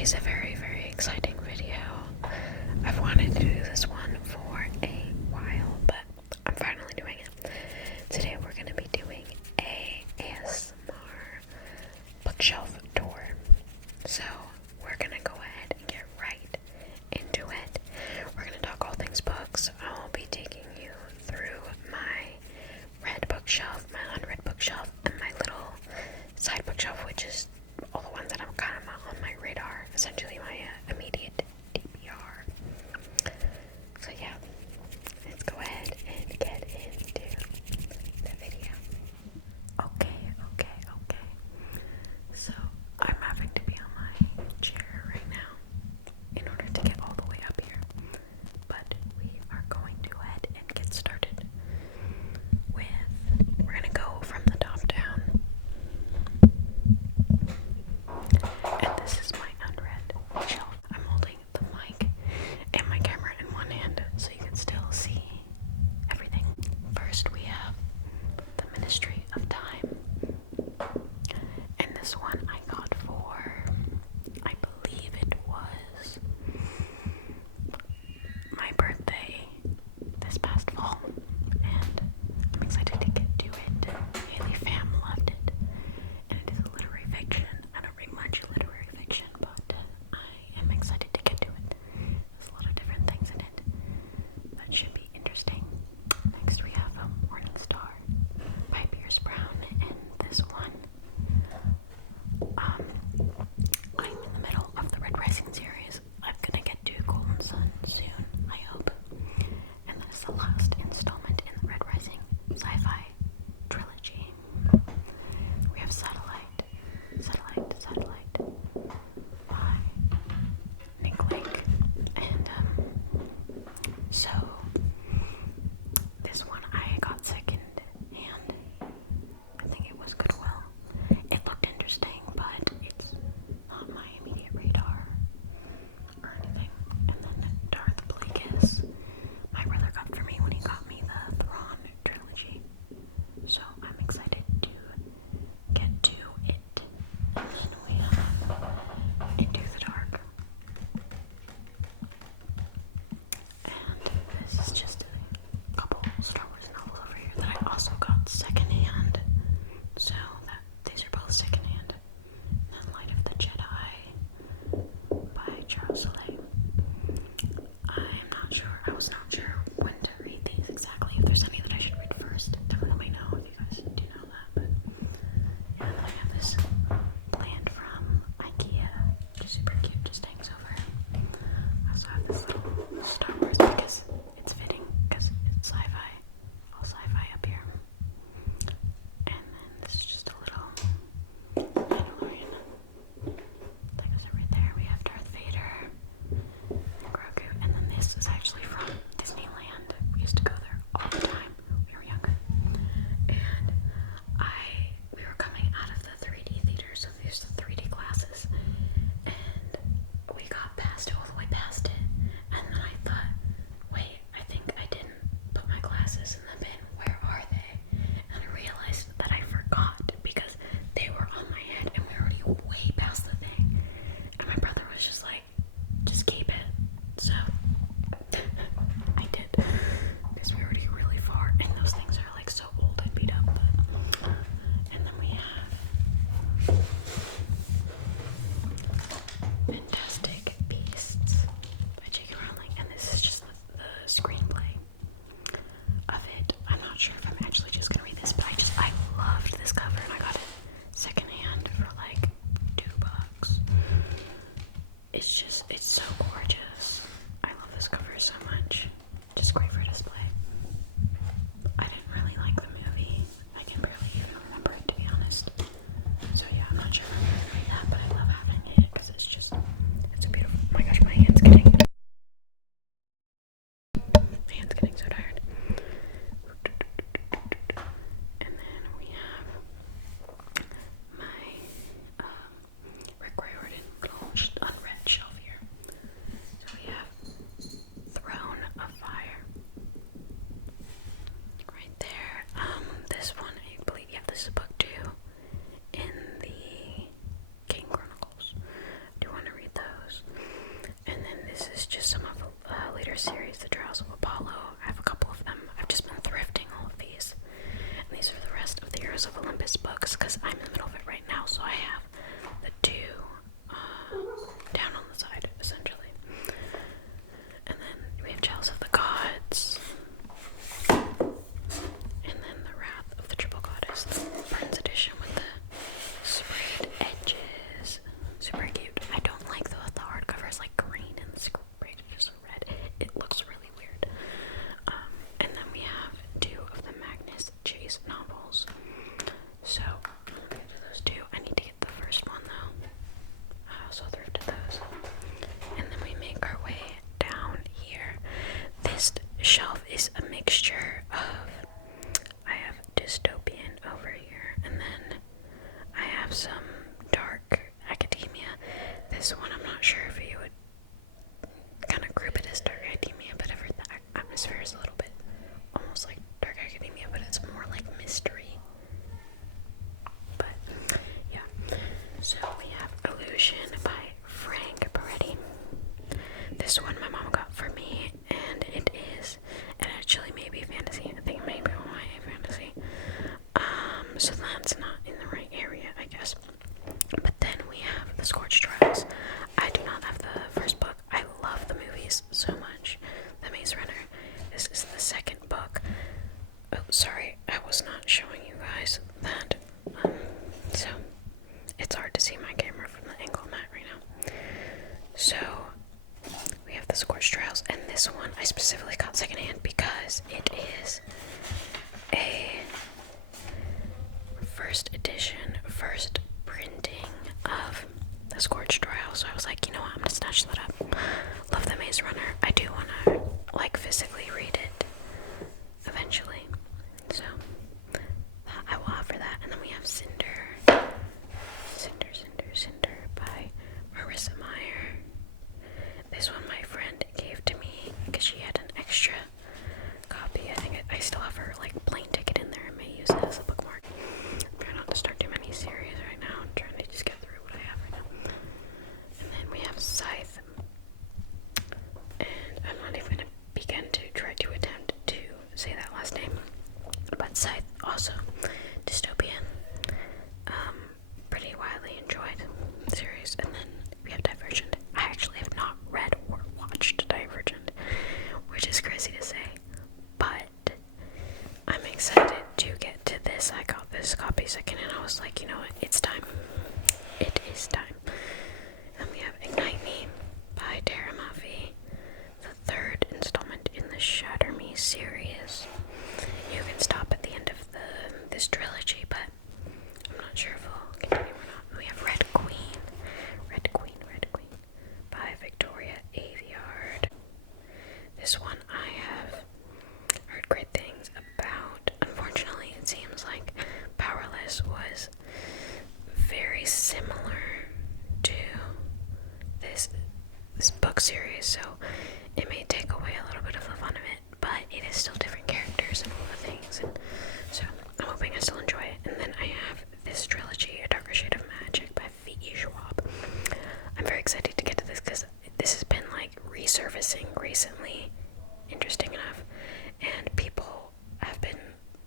Today's a very, very exciting video. I've wanted to do this one for a while, but I'm finally doing it. Today we're going to be doing a ASMR bookshelf tour. So we're going to go ahead and get right into it. We're going to talk all things books. I'll be taking you through my read bookshelf, my unread bookshelf, and my little side bookshelf, which is all the ones that I'm kind of on my radar, essentially my immediate TBR. So yeah, let's go ahead and get into the video. Okay. So I'm having to be on my chair right now in order to get all the way up here, but we are going to go ahead and get started with, we're going to go from the top down. And this is my unread shelf. I'm holding the mic and my camera in one hand so you can still see everything. First we have The Ministry of Time. And this one I got for, I believe it was my birthday this past fall. And I'm excited to get to it. Haley fam loved it. And it is a literary fiction. I don't read much literary fiction, but I am excited to get to it. There's a lot of different things in it that should be interesting. Next we have Morning Star by Pierce Brown, and this one, I'm in the middle of the Red Rising series. I'm gonna get to Golden Sun soon, I hope. And that is the last installment in the Red Rising sci-fi trilogy. We have Satellite by Nick Lake. And so this one I got second hand. I think it was Goodwill. It looked interesting, but it's not my immediate radar or anything. And then Darth Plagueis, my brother got for me when he got me the Thrawn trilogy. So I'm excited to get to it. And then we have Into the Dark. And this is just a couple Star Wars novels over here that I also got secondhand. So that these are both secondhand. And then Light of the Jedi by Charles Soule. I was not sure when to read these exactly. If there's any that I should read first, definitely let me know if you guys do know that. But yeah, and then I have this plant from IKEA, which is super cute, just hangs over. I also have this little Star Wars because it's fitting, because it's sci-fi, all sci-fi up here. And then this is just a little Mandalorian. That goes right there. We have Darth Vader, Grogu, and then this is actually from Disneyland. We used to go there all the time when we were younger. And we were coming out of the 3D theater, so there's the 3D glasses, and we got all the way past it, and then I thought, wait, I think I didn't put my glasses in the bin. Where are they? And I realized that I forgot because they were on my head and we were already way past the thing. And my brother was just like, just keep it. So I did, because we were already really far, and those things are like so old and beat up. And then we have Fantastic Beasts by J.K. Rowling, and this is just the screenplay of it. I'm not sure if I'm actually just gonna read this, but I loved this cover, and I got it secondhand for like $2. It's so gorgeous. I love this cover so much. Just great for display. I didn't really like the movie. I can barely even remember it, to be honest. So yeah, I'm not sure if I'm gonna read that, but I love having it because it's a beautiful. Oh my gosh, my hand's getting so tired. And then we have my Rick Riordan little unread shelf here. So we have Throne of books because I'm in the middle of it right now. So I have the two down on the side, essentially. And then we have Chalice of the Gods. And then the Wrath of the Triple Goddess, the Burns edition with the sprayed edges. Super cute. I don't like the hardcover is like green and the sprayed just red. It looks really weird. And then we have two of the Magnus Chase novels. So, okay, so those two. I need to get the first one though. I also thrifted those. And then we make our way down here. This shelf is a mixture of, I have dystopian over here, and then I have some dark academia. This one I'm not sure if you would kind of group it as dark academia, but the atmosphere is a little bit almost like dark academia, but it's more like mystery. But yeah, so we have Illusion by Frank Peretti. This one my mom got for me, and it actually may be fantasy. I think it may be YA fantasy. So that's not in the right area, I guess. But then we have The Scorched Trials. I do not have the first book. I love the movies so much. The Maze Runner. This is the second book. Oh, sorry, I was not showing you guys that. So it's hard to see my camera from the angle I'm at right now. So we have The Scorched Trials, and this one I specifically got secondhand because it is a first edition, first printing of The Scorched Trials. So I was like, you know what, I'm gonna snatch that up. Love The Maze Runner. I do wanna like physically read it eventually. So I will offer that. And then we have Cinder by Marissa Meyer. This one my friend gave to me because she had an extra copy. I think I still have her like plane ticket in there. I may use it as a bookmark. I'm trying not to start too many series right now. I'm trying to just get through what I have right now. And then we have Scythe. And I'm not even going to begin to try to attempt to say that last name. But Scythe, also dystopian. Pretty widely enjoyed series. And then we have Divergent. I actually have not read or watched Divergent, which is crazy to say, but I'm excited to get to this. I got this copy second and I was like, you know what, it's time. It is time. And we have Ignite Me by Tara Maffey, the third installment in the Shatter Me series. You can stop at the end of this trilogy, but I'm not sure if we'll continue or not. We have Red Queen by Victoria Aveyard. This one I have heard great things about. Unfortunately, it seems like Powerless was very similar to this book series, so it may take away a little bit of the fun of it, but it is still different characters and all the things, and so I'm hoping I still enjoy it. And then I have this trilogy, A Darker Shade of Magic by V.E. Schwab. I'm very excited to get to this because this has been like resurfacing recently, interesting enough, and people have been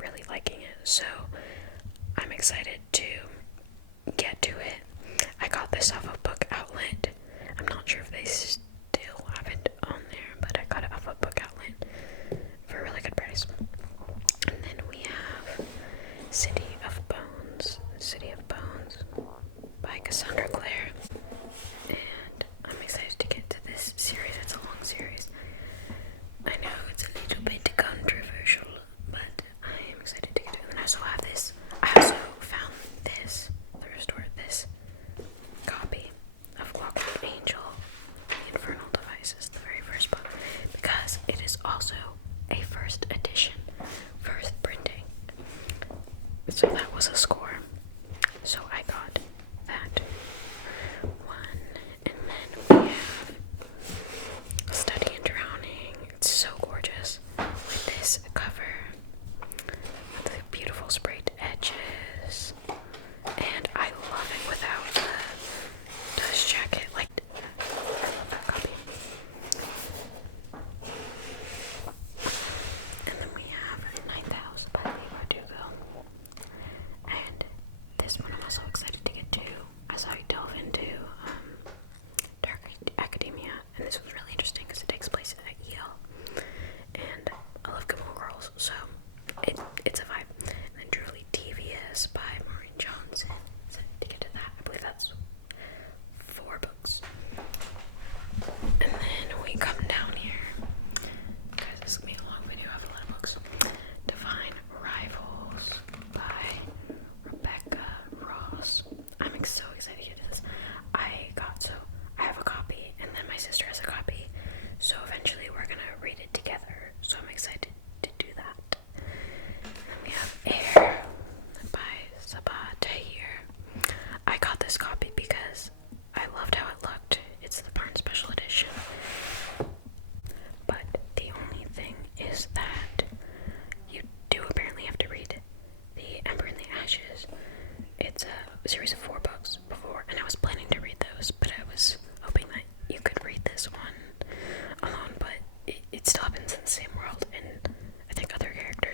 really liking it, so I'm excited to get to it. I got this off of Book Outlet. I'm not sure if they still have it on there, but I got it off of Book Outlet for a really good price. And then we have City of Bones by Cassandra Clare. And I'm excited to get to this series. It's a long series. I know it's a little bit controversial, but I am excited to get to it. And I also have this. I also found this, this copy of Clockwork Angel, The Infernal Devices, the very first book, because it is also a first edition, first printing. So that was a score. So I got that one. And then we have Study in Drowning. It's so gorgeous with this cover with the beautiful sprayed edges. And I love it without the dust jacket. Like, I love that copy. And then we have Ninth House by Lee Bardugo. And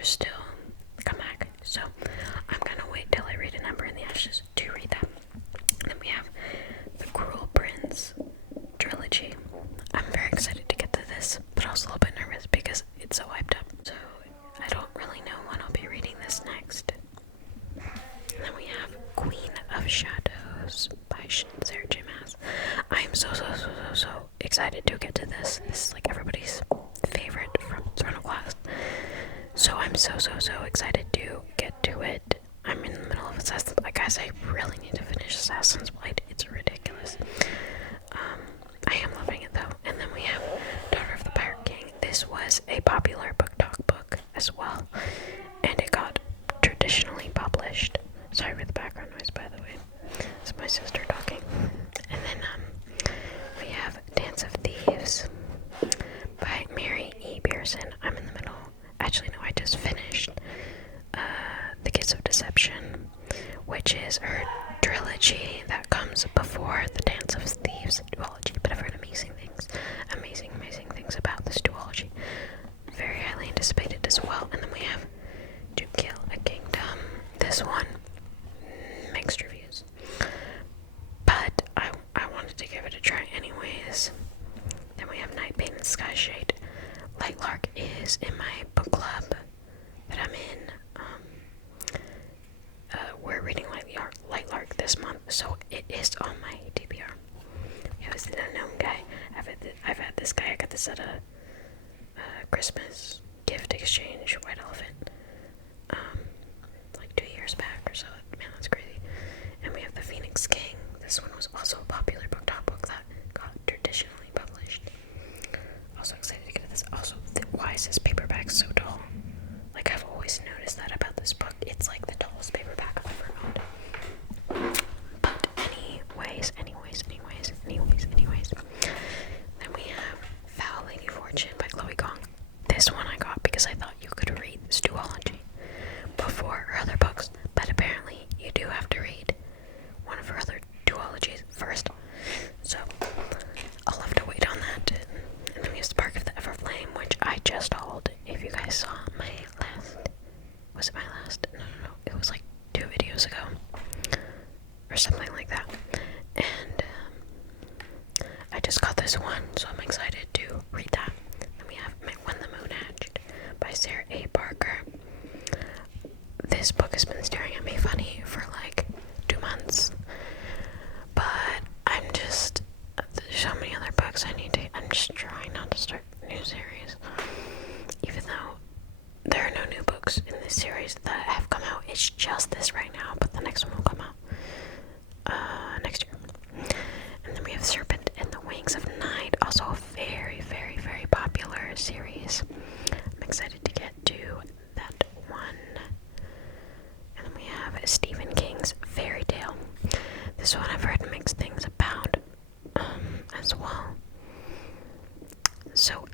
still come back. So I'm gonna wait till I read A Number in the Ashes to read that. Then we have the Cruel Prince trilogy. I'm very excited to get to this, but also a little bit nervous because it's so hyped up. So I don't really know when I'll be reading this next. And then we have Queen of Shadows by Sarah J. Maas. I am so excited to get to this. This is like everybody's favorite from Throne of Glass. So I'm so excited to get to it. I'm in the middle of Assassin's Blade. Guys, I really need to finish Assassin's Blade. It's ridiculous. I am loving it though. And then we have Daughter of the Pirate King. This was a popular book talk book as well. And it got traditionally published. Sorry for the background noise, by the way. It's my sister talking. And then we have Dance of Thieves by Mary E. Pearson. I'm in the middle. Actually, no, I just finished The Kiss of Deception, which is her trilogy that comes before the Dance of Thieves duology. But I've heard amazing things about this duology. Very highly anticipated as well. And then we have To Kill a Kingdom. This one, mixed reviews. But I wanted to give it a try anyways. Then we have Night Pain and Sky Shade. Light Lark is in my book club that I'm in. We're reading Light Lark this month, so it is on my TBR. We have an unknown guy. I've had this guy. I got this at a Christmas gift exchange, White Elephant, like 2 years back or so. Man, that's crazy. And we have The Phoenix King. This one was also a popular book talk book that got traditionally published. Also excited to get to this. Also, why is this paperback so tall? Like, I've always noticed that about this book. It's like the tallest paperback I've ever owned. But anyways. Then we have Foul Lady Fortune by Chloe Gong. This one I got because I thought you could read this duology before her other books, but apparently you do have to read one of her other duologies first. So I'll have to wait on that. And then we have Spark of the Everflame, which I just hauled. If you guys saw my last, was it my last? No, it was like 2 videos ago or something like that. And I just got this one, so I'm excited to read that. Then we have When the Moon Hatched by Sarah A. Parker. This book has been staring at me funny for like 2 months, but there's so many other books I'm just trying not to start new series, even though there are no new books in this series that have come out. It's just this right now, but the next one will come out next year. And then we have Serpent and the Wings of Night, also a very popular series. I'm excited to get to that one. And then we have Stephen King's Fairy Tale. This one I've heard mixed things about as well. So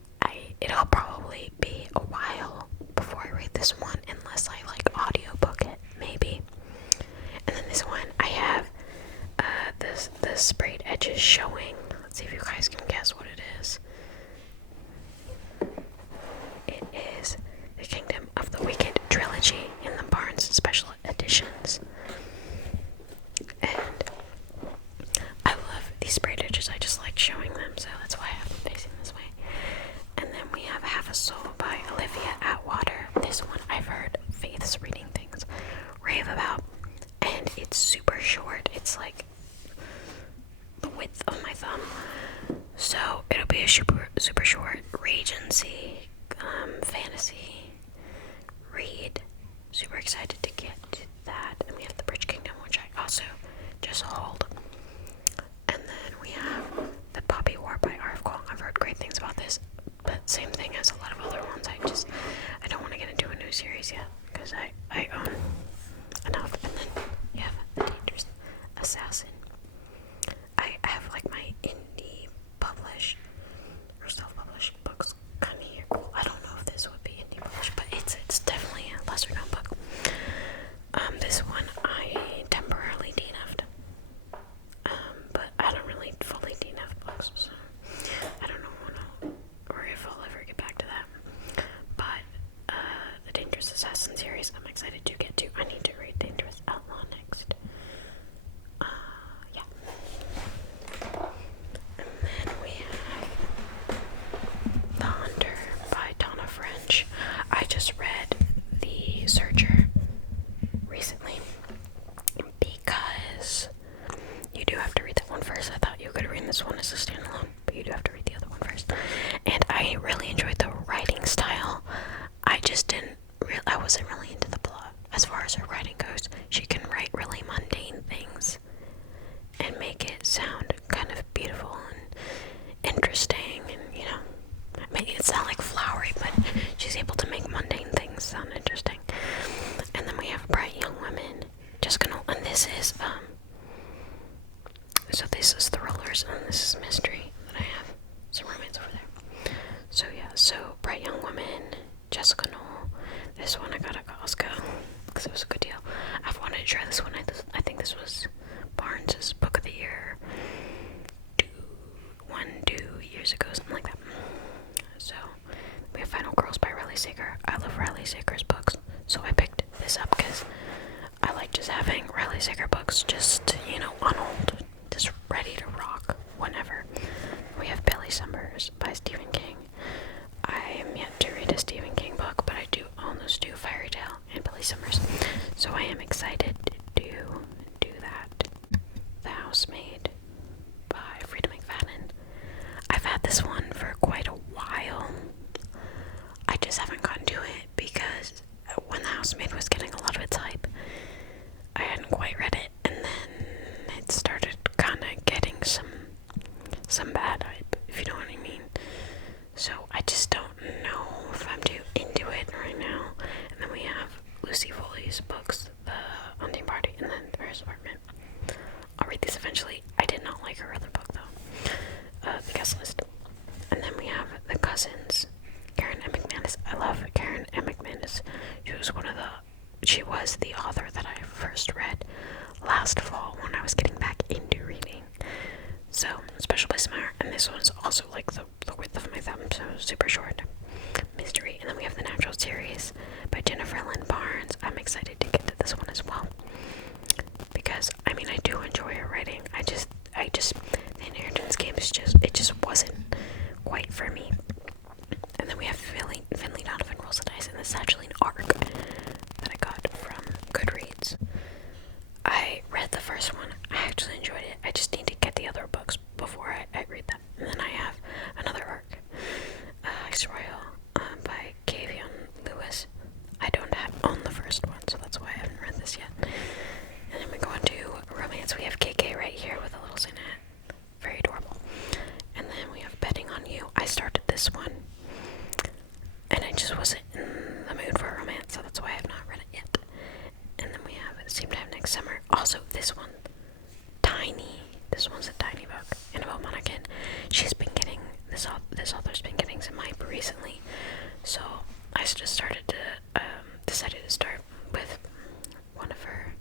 it'll probably be a while before I read this one, unless I like audiobook it, maybe. And then this one I have the sprayed edges showing. Let's see if you guys can guess what it is. It is the Kingdom of the Wicked trilogy in the Barnes special editions. And I love these sprayed edges. I just like showing them, so that's why I have them facing this way. And then we have Half a Soul by Olivia Atwater. This one I've heard Faith's reading things rave about, and it's super short. It's like the width of my thumb, so it'll be a super short Regency fantasy read. Super excited to get to that. And we have The Bridge Kingdom, which I also just hauled. And then we have The Poppy War by R.F. Kuang. I've heard great things about this, but same thing as a lot of other ones. I don't want to get into a new series yet because I own enough. And then you have The Dangerous Assassin. I have like my indie published or self-published books kind of here. Well, I don't know if this would be indie published, but it's definitely a lesser known book. This one I temporarily DNF'd. But I don't really fully DNF books, so I don't know or if I'll ever get back to that. But The Dangerous Assassin Cousin series I'm excited to get to. I need to read Dangerous Outlaw next. Yeah. And then we have The Hunter by Donna French. I just read The Searcher recently because you do have to read that one first. I thought you could read this one as a standalone, but you do have to read the other one first. And I really enjoyed the writing style. I wasn't really into the plot. As far as her writing goes, she can write really mundane things and make it sound kind of beautiful and interesting, and it's not like flowery, but she's able to make mundane things sound interesting. And then we have Bright Young Women, Jessica Noel, and this is so this is thrillers and this is mystery that I have some romance over there. So yeah, so Bright Young Women, Jessica Noel. This one I got at Costco because it was a good deal. I've wanted to try this one. I think this was Barnes's Book of the Year 2 years ago, something like that. So we have Final Girls by Riley Sager. I love Riley Sager's books, so I picked this up because I like just having Riley Sager books just, on hold, just ready to rock whenever. We have Billy Summers by Stephen King. I am yet to read a Stephen King book, but I do own those two, Fairy Tale and Billy Summers, so I am excited to do that. The Housemaid by Frida McFadden. I've had this one for quite a while. I just haven't gotten to it because when The Housemaid was getting a lot of its hype, I hadn't quite read it, and then it started kind of getting some bad hype, if you know what I mean. So I just don't know if I'm too into it right now. And then we have Lucy Foley's books, The Hunting Party, and then The Paris Apartment. I'll read these eventually. I did not like her other book though, The Guest List. And then we have The Cousins, Karen M. McManus. I love Karen M. McManus. She was the author that I first read last fall when I was getting back into reading. So, Special Place in My Heart, and this one's also like the width of my thumb, so super short. Mystery. And then we have The Natural series by Jennifer Lynn Barnes. I'm excited to get to this one as well, because I do enjoy her writing. I just The Inheritance Game is just wasn't quite for me. And then we have Finley Donovan Rolls the Dice, and this is actually an arc that I got from Goodreads. I read the first one. I actually enjoyed it. I just need to get the other books before I read them. And then I have another arc, Ice Royale, by Kavion Lewis. I don't own the first one, so that's why I haven't read this yet. And then we go on to romance. We have KK right here with a little Santa hat. Very adorable. And then we have Betting on You. I started this one, and I just wasn't in the mood for a romance, so that's why I have not read it yet. And then we have Seem to Have Next Summer. Also, this one, tiny. This one's a tiny book. Annabelle Monaghan. She's been getting, this author's been getting some hype recently. So, I just decided to start with one of her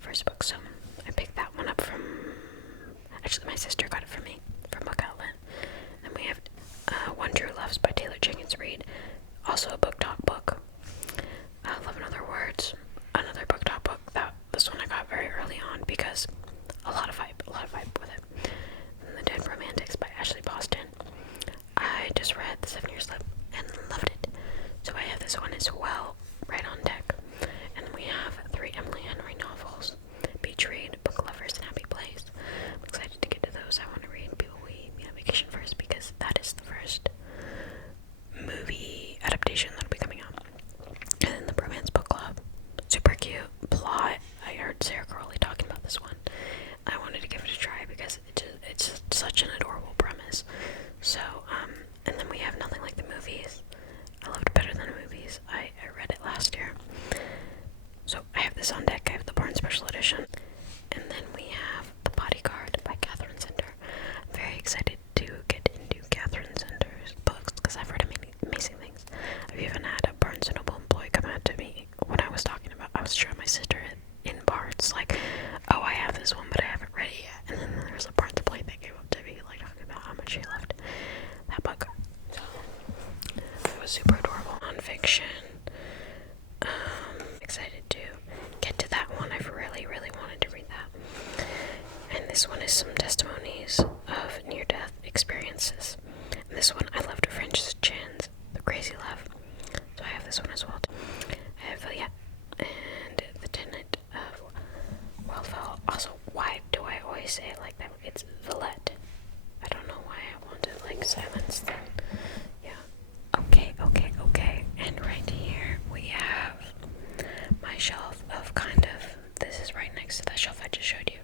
first books. So, I picked that one up from, actually my sister got it for me, from Book Outlet. Then we have One True Loves by Taylor Jenkins Reid. Also a book talk book. Love in Other Words. Another book talk book. This one I got very early on because a lot of hype with it. And The Dead Romantics by Ashley Boston. I just read The 7 Year Slip and loved it. So I have this one as well, right on deck. And then we have 3 Emily Henry novels. Beach Read, Book Lovers, and Happy Place. I'm excited to get to those. I want to read People We Meet on Vacation first because that is the first movie adaptation that'll be coming out. And then The Bromance Book Club. Super cute plot. I heard Sarah Crowley talking about this one. I wanted to give it a try because it's just such an adorable premise. So, and then we have Nothing Like the Movies. I loved Better Than the Movies. I read it last year. So I have this on deck. I have the Barnes Special Edition. And then we have The Bodyguard by Catherine Zender. I'm very excited to get into Catherine Zender's books because I've read amazing things. I've even had a Barnes & Noble employee come out to me when I was talking about, I was showing my sister in Barnes, like, oh, I have this one, but I haven't read it yet. And then there's a Barnes employee that came up to me, like, talking about how much she loved that book. So, it was super adorable. Nonfiction. this one is some testimonies of near-death experiences. And this one, I loved French Chan's The Crazy Love. So I have this one as well. I have, and The Tenet of Wildfell. Also, why do I always say it like that? It's Villette. I don't know why I want to, silence them. Yeah. Okay. And right here, we have my shelf of this is right next to that shelf I just showed you.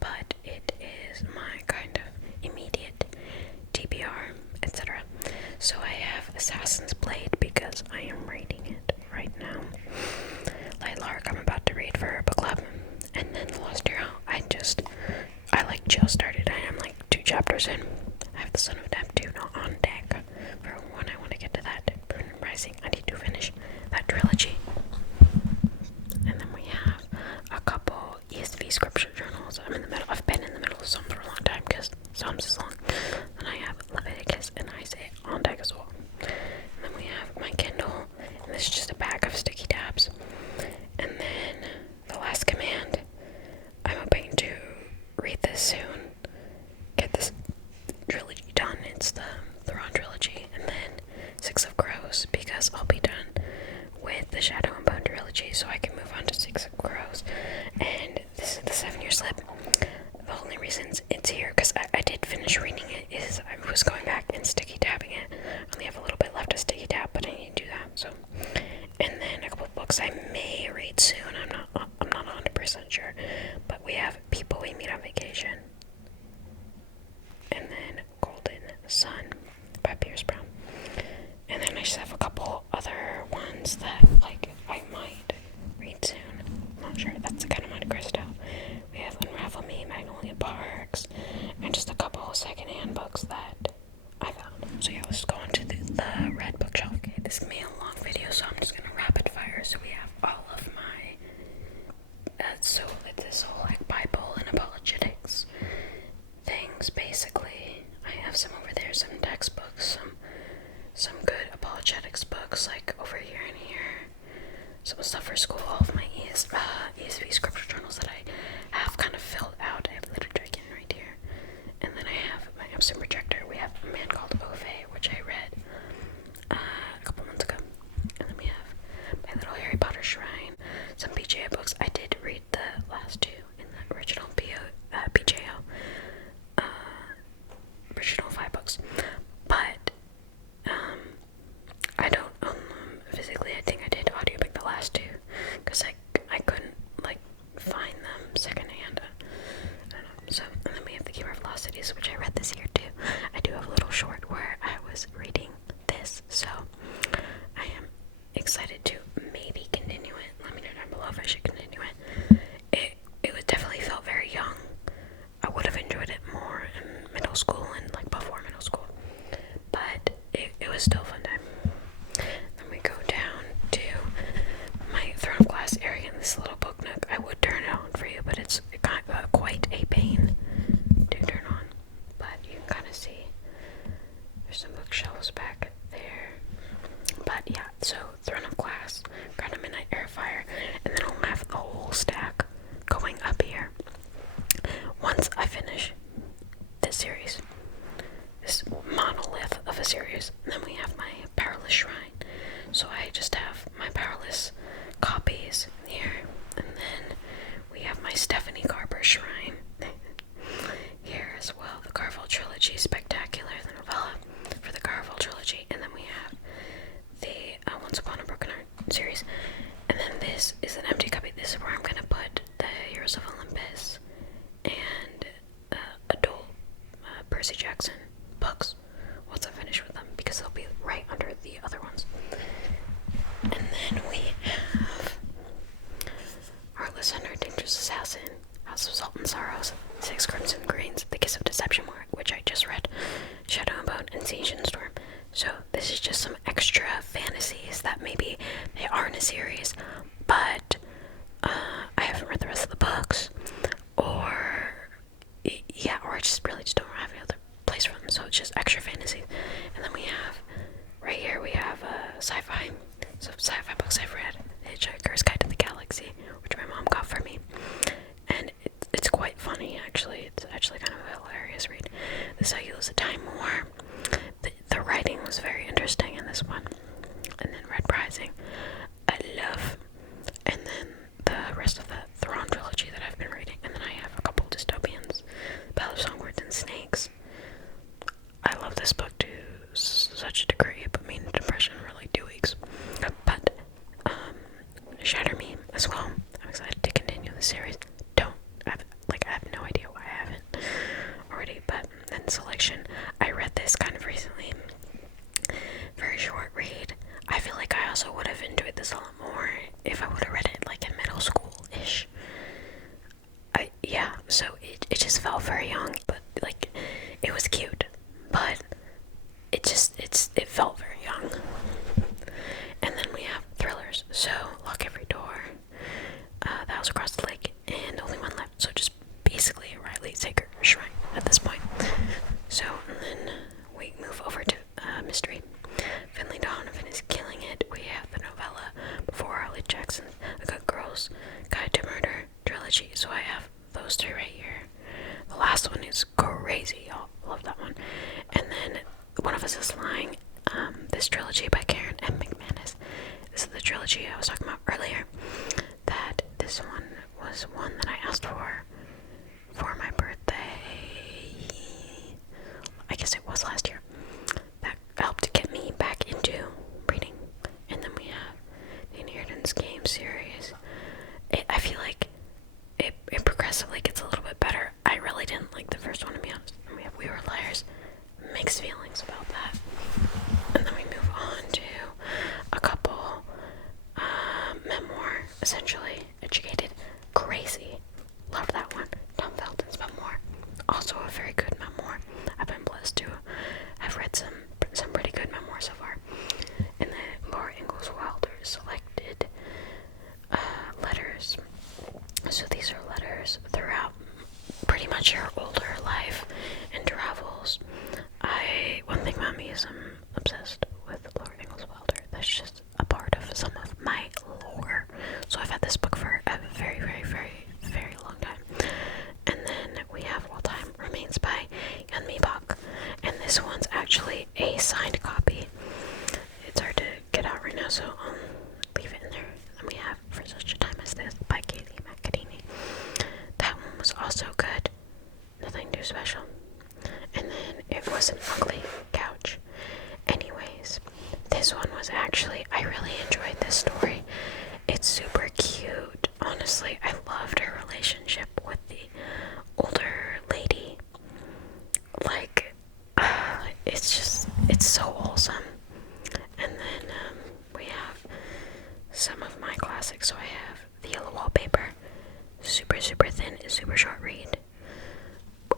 But it is my kind of immediate TBR, etc. So I have Assassin's Blade because I am reading it right now. Light Lark, I'm about to read for her book club. And then The Lost Hero, I just just started. I am 2 chapters in. I have The Son of Neptune on deck for when I want to get to that. Burn Rising, I need to finish that trilogy. And then we have a couple ESV scripture journals. I'm in the middle. I've been in the middle of some for a long time because Psalms is long. And I have Leviticus and Isaiah on deck as well. And then we have my Kindle, and this is just a bag of sticky tabs. And then The Last Command. I'm hoping to read this soon. Get this trilogy done. It's the Thrawn trilogy, and then Six of Crows, because I'll be done with the Shadow and Bone trilogy, so I can move on to Six of Crows. And this is the 7-year slip. The only reason it's here, because I did finish reading it, is I was going back and sticky tabbing it. I only have a little bit left to sticky tab, but I need to do that. So, and then a couple of books I may read soon. I'm not 100% sure, but we have People We Meet on Vacation, and then Golden Sun by Pierce Brown. And then I just have a couple other ones that I might read soon. I'm not sure. That's the kind of one Krista. We have Unravel Me, Magnolia Parks, and just a couple of secondhand books that I found. So yeah, let's go on to the red bookshelf. Okay, this can be a long video, so I'm just gonna rapid fire. So we have all of my this whole Bible and apologetics things basically. I have some over there, some textbooks, some good apologetics books over here and here. Some stuff for school, all of my ESV scripture journals that I have kind of filled out. I have literature again right here. And then I have my Epson projector. We have A Man Called Ove, which I read a couple months ago. And then we have my little Harry Potter shrine, some BJO books. I did read the last 2 in the original BJO, original 5 books. But I don't own them physically. I think I did audiobook the last 2 because I couldn't find them secondhand. I don't know. So, and then we have The Key of Velocities, which I read this year too. I do have a little short where I was reading this, so I am excited to maybe continue it. Let me know down below if I should continue it. It definitely felt very young. I would have enjoyed it more in middle school and before middle school, but it was still a fun time. Then we go down to my Throne of Glass area in this little book nook. I would turn it on for you, but it's quite a pain to turn on. But you can kind of see there's some bookshelves back there. But yeah, so Throne of Glass, Crown of Midnight, Airfire, and then I'll have the whole stack going up here once I finish this series, this monolith of a series. And then we have my Powerless Shrine. So I just have my Powerless copies here, and then we have my Stephanie Garber Shrine here as well. The Garfield Trilogy, Spectacular, the novella for the Garfield Trilogy, and then we have the Once Upon a Broken Heart series. And then this is an empty copy. This is where I'm going to put the Heroes of Olympus and adult Percy Jackson books once I finish with them, because they'll be right under the other ones. And then we have Heartless Hunter, Dangerous Assassin, House of Salt and Sorrows, 6 Crimson Greens, The Kiss of Deception, which I just read, Shadow and Bone, and Siege and Storm. So this is just some extra fantasies that maybe they are in a series, but I haven't read the rest of the books, or I just really don't have any other place for them, so it's just extra fantasies. And then we have, right here, we have sci-fi, so sci-fi books I've read, Hitchhiker's Guide to the Galaxy, which my mom got for me, and it's quite funny, actually. It's This How You Lose the Time more. The writing was very interesting in this one. And then Red Rising, I love. And then the rest of the Thrawn trilogy that I've been reading. And then I have a couple dystopians, Ballad of Songbirds and Snakes. I love this book to such a degree. It put me into depression for like 2 weeks. But Shatter Me as well. I'm excited to continue the series. I have no idea why I haven't already. But then Selection, I read this kind of recently. Very short read. I feel like I also would have enjoyed this a lot more if I would have read it like in middle school-ish. So it just felt very young, but like it was cute, but it felt very young. And then we have thrillers. So Lock Every Door, The House Across the Lake, and Only One Left. So just basically a Riley Sager shrine at this point. So and then we move over to mystery. Finley Donovan is killing it. We have the novella Before Harley Jackson's A Good Girl's Guide to Murder trilogy. So I have those three right here. The last one is crazy, y'all. Love that one. And then One of Us is Lying. This trilogy by Karen M. McManus. This is the trilogy I was talking about earlier. That this one was one that I asked for my birthday. I guess it was last year. That helped get me back into reading. And then we have the Inheritance Game series. I feel like it progressively gets a little bit better. I really didn't like the first one, to be honest. And we have We Were Liars. Mixed feelings about that. And then we move on to a couple memoir, essentially. Educated. Crazy. Love that one. Tom Felton's memoir. Also a very good memoir. I've been blessed to have read some pretty good memoirs so far. And then Laura Ingalls Wilder selected letters. So these are letters throughout pretty much her older life and travels. One thing about me is I'm obsessed with Laura Ingalls Wilder. That's just a part of some of my lore. So I've had this book for a very, very, very, very long time. And then we have While Time Remains by Yeonmi Park. And this one's actually a signed copy. It's hard to get out right now, so I'll leave it in there. And we have For Such a Time as This by Kaylee McEnany. That one was also good. Nothing too special. And then it was An Ugly Couch. Anyways, this one was actually, I really enjoyed this story. It's super cute. Honestly, I loved her relationship with the older lady. Like, it's so wholesome. And then we have some of my classics. So I have The Yellow Wallpaper. Super, super thin, super short read.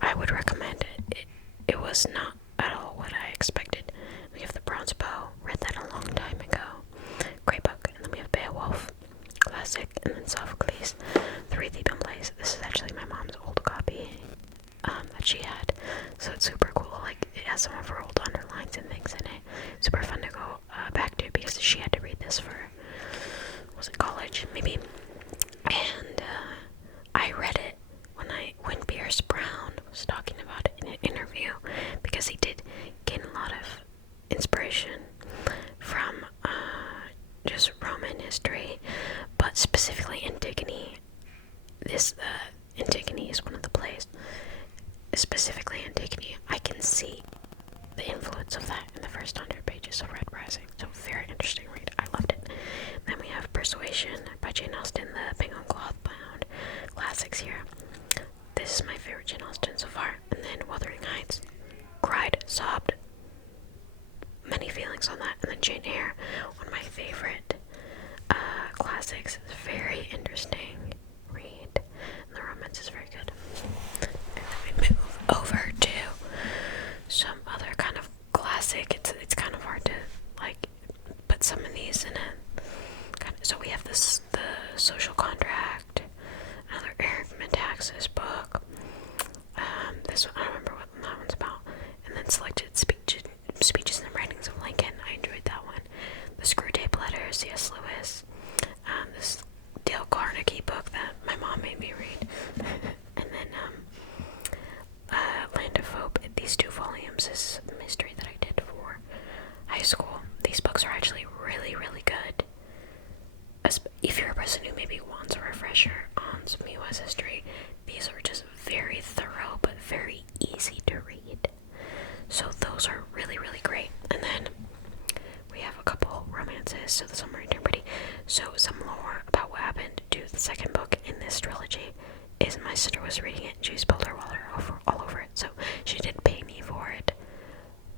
I would recommend it. It was not at all what I expected. We have The Bronze Bow. Read that a long time ago. Great book. And then we have Beowulf. Classic. And then Sophocles. Three Thief and Plays. This is actually my mom's old copy that she had. So it's super cool. Like, it has some of her old underlines and things in it. Super fun to go back to because she had to read this for, was it college? Maybe. And I read it when Pierce Brown was talking about it in an interview, because he did gain a lot of inspiration from just Roman history, but specifically Antigone. Antigone is one of the plays. Specifically Antigone, I can see the influence of that in the first 100 pages of Red Rising. So very interesting read. I loved it. Then we have Persuasion by Jane Austen, the Penguin Cloth bound classics here. This is my favorite Jane Austen so far. And then Wuthering Heights. Cried, sobbed. Many feelings on that. And then Jane Eyre, one of my favorite classics. It's very interesting read. And the romance is very good. And then we move over to some other kind of classic. It's kind of hard to like put some of these in a kind of, so we have the Social Contract, another Eric Metaxas book. This one, I don't remember what that one's about. And then Selected Speeches and Writings of Lincoln. I enjoyed that one. The Screwtape Letters, C.S. Lewis. This Dale Carnegie book that my mom made me read. And then Land of Hope. These two refresher on some US history. These are just very thorough but very easy to read. So those are really, really great. And then we have a couple romances, so the Submarine Turned Pretty. So some lore about what happened to the second book in this trilogy is my sister was reading it and she spilled her water all over it. So she did pay me for it,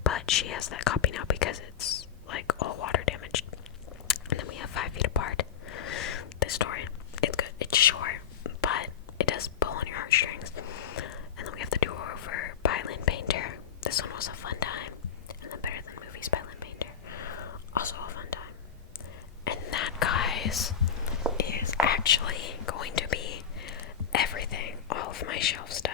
but she has that copy now because it's like all water damaged. And then we have 5 Feet Apart. This story, it's good. It's short, but it does pull on your heartstrings. And then we have The Do-Over by Lynn Painter. This one was a fun time. And then Better Than Movies by Lynn Painter. Also a fun time. And that, guys, is actually going to be everything. All of my shelf stuff.